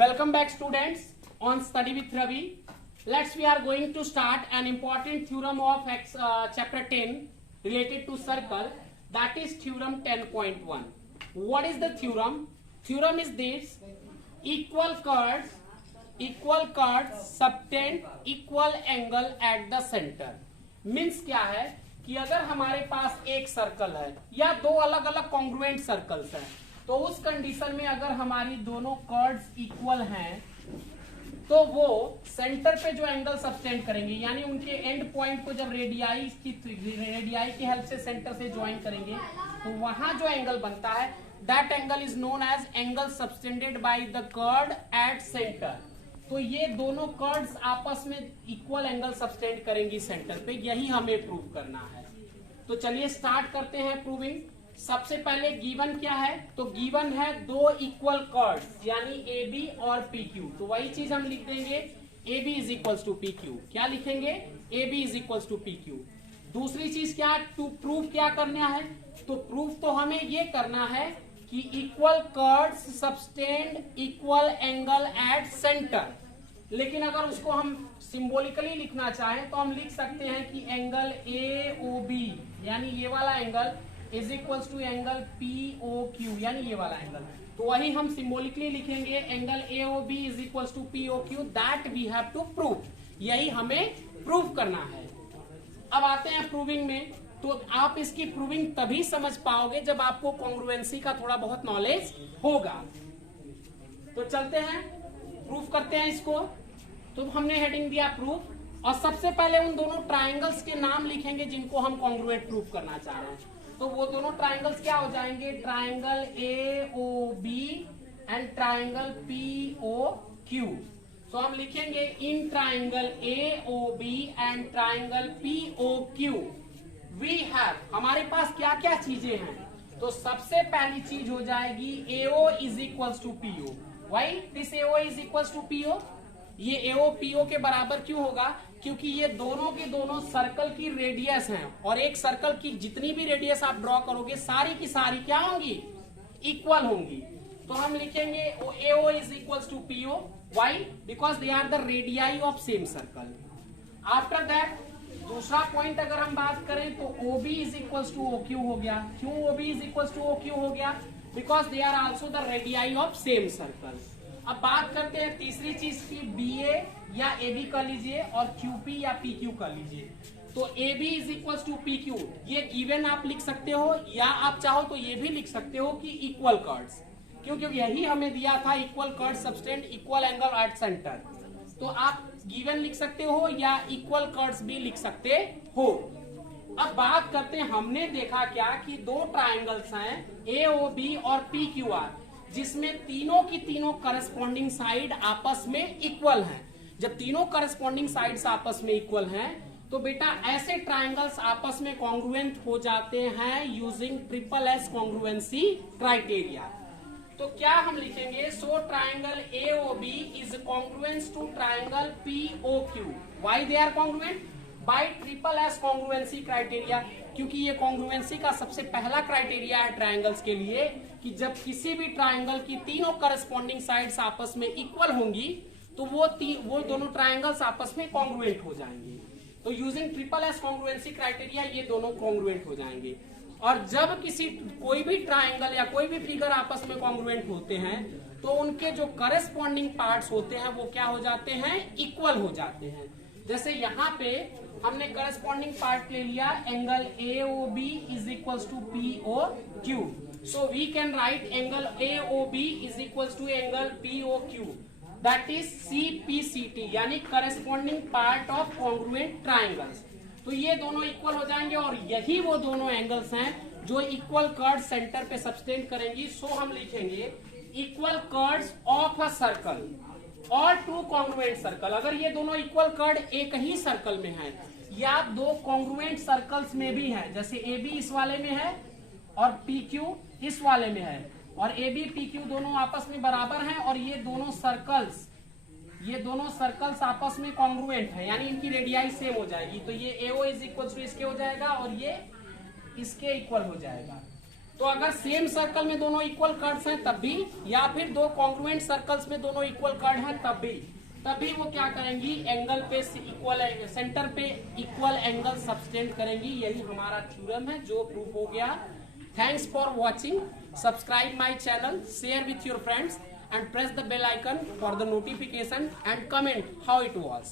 Welcome back students on Study with Ravi. We are going to start an important theorem of chapter 10 related to circle, that is theorem 10.1. What is the theorem? Theorem is this: equal chords subtend equal angle at the center. Means क्या है कि अगर हमारे पास एक circle है या दो अलग अलग कॉन्ग्रुएंट सर्कल्स हैं, तो उस कंडीशन में अगर हमारी दोनों कर्ड्स इक्वल हैं तो वो सेंटर पे जो एंगल सबटेंड करेंगे, यानी उनके एंड पॉइंट को जब रेडियाई की हेल्प से सेंटर से ज्वाइन करेंगे तो वहां जो एंगल बनता है that angle is known as angle subtended by the chord at centre. तो ये दोनों कर्ड्स आपस में इक्वल एंगल सबटेंड करेंगी सेंटर पे, यही हमें प्रूव करना है. तो चलिए स्टार्ट करते हैं प्रूविंग. सबसे पहले गिवन क्या है? तो गिवन है दो इक्वल कर्ड्स यानी ए बी और पी क्यू. तो वही चीज हम लिख देंगे, A B is equal to P Q. क्या लिखेंगे? A B is equal to P Q. दूसरी चीज क्या? टू प्रूव क्या करना है? तो प्रूव तो हमें ये करना है कि equal curds subtend equal angle at centre. लेकिन अगर उसको हम सिंबॉलिकली लिखना चाहें तो हम लिख सकते हैं कि एंगल ए ओ बी यानी ये वाला angle is equal to angle P O Q यानी ये वाला एंगल. तो वही हम सिंबॉलिकली लिखेंगे, angle A O B is equal to P O Q. That we have to prove. यही हमें प्रूव करना है. अब आते हैं प्रूविंग में. तो आप इसकी प्रूविंग तभी समझ पाओगे जब आपको कॉन्ग्रुएंसी का थोड़ा बहुत नॉलेज होगा. तो चलते हैं, प्रूव करते हैं इसको. तो हमने हेडिंग दिया प्रूफ, और सबसे पहले उन दोनों ट्राइंगल्स के नाम लिखेंगे जिनको हम कॉन्ग्रुएंट प्रूव करना चाह रहे हैं. तो वो दोनों ट्राइंगल्स क्या हो जाएंगे? Triangle A O B and triangle P O Q. तो हम लिखेंगे in triangle A O B and triangle P O Q we have. हमारे पास क्या क्या चीजें हैं? तो सबसे पहली चीज हो जाएगी AO is equal to PO. Why this AO is equal to PO? ये एओ पीओ के बराबर क्यों होगा? क्योंकि ये दोनों के दोनों सर्कल की रेडियस हैं, और एक सर्कल की जितनी भी रेडियस आप ड्रॉ करोगे सारी की सारी क्या होंगी? इक्वल होंगी. तो हम लिखेंगे AO is equal to PO. Why? Because they are the radii of same circle. After that दूसरा पॉइंट अगर हम बात करें तो OB is equal to O Q हो गया. क्यों OB is equal to O Q हो गया? Because they are also the radii of same circle. अब बात करते हैं तीसरी चीज की, बी ए या ए बी कर लीजिए और क्यूपी या पी क्यू कर लीजिए. तो A B is equal to P Q ये गिवन आप लिख सकते हो, या आप चाहो तो ये भी लिख सकते हो कि इक्वल कर्ड्स. क्योंकि यही हमें दिया था, equal chord subtend equal angle at centre. तो आप गिवन लिख सकते हो या इक्वल कर्ड्स भी लिख सकते हो. अब बात करते हैं, हमने देखा क्या कि दो ट्राइंगल्स हैं ए ओ बी और पी क्यू आर, जिसमें तीनों की तीनों करस्पॉन्डिंग साइड आपस में इक्वल हैं. जब तीनों करस्पॉन्डिंग साइड्स आपस में इक्वल हैं तो बेटा ऐसे ट्राइंगल्स आपस में कॉन्ग्रुएंट हो जाते हैं using triple S congruency criteria. तो क्या हम लिखेंगे? So triangle A O B is congruent to triangle P O Q. Why they are congruent? By triple S congruency criteria. क्योंकि ये कॉन्ग्रुएंसी का सबसे पहला क्राइटेरिया है ट्राइंगल्स के लिए कि जब किसी भी ट्राइंगल की तीनों करस्पॉन्डिंग साइड्स आपस में इक्वल होंगी तो वो दोनों ट्राइंगल्स आपस में कॉन्ग्रुएंट हो जाएंगे. तो using triple S congruency criteria ये दोनों कॉन्ग्रुएंट हो जाएंगे. और जब कोई भी ट्राइंगल या कोई भी फिगर आपस में कॉन्ग्रुएंट होते हैं तो उनके जो करस्पॉन्डिंग पार्ट्स होते हैं वो क्या हो जाते हैं? इक्वल हो जाते हैं. जैसे यहाँ पे हमने करस्पॉन्डिंग पार्ट ले लिया, angle A O B is equal to P O Q. So we can write angle A O B is equal to angle P O Q, that is C P C T, यानी corresponding part of congruent triangles. तो ये दोनों equal हो जाएंगे और यही वो दोनों एंगल्स हैं जो इक्वल कर्ड सेंटर पे सबटेंड करेंगी. सो हम लिखेंगे equal curds of a circle और टू कॉन्ग्रुएंट सर्कल. अगर ये दोनों इक्वल कर्ड एक ही सर्कल में है या दो कॉन्ग्रुएंट सर्कल्स में भी है, जैसे ए बी इस वाले में है और पी क्यू इस वाले में है, और ए बी पी क्यू दोनों आपस में बराबर हैं, और ये दोनों सर्कल्स आपस में कॉन्ग्रुएंट है यानी इनकी रेडियाई सेम हो जाएगी. तो ये एओ इज इक्वल टू इसके हो जाएगा और ये इसके इक्वल हो जाएगा. तो अगर सेम सर्कल में दोनों इक्वल कार्ड्स हैं तब भी, या फिर दो कॉन्ग्रुएंट सर्कल्स में दोनों इक्वल कार्ड हैं तभी वो क्या करेंगी, एंगल पे इक्वल, सेंटर पे इक्वल एंगल सबटेंड करेंगी। यही हमारा थ्योरम है जो प्रूफ हो गया। Thanks for watching, subscribe my channel, share with your friends and press the bell icon for the notification and comment how it was.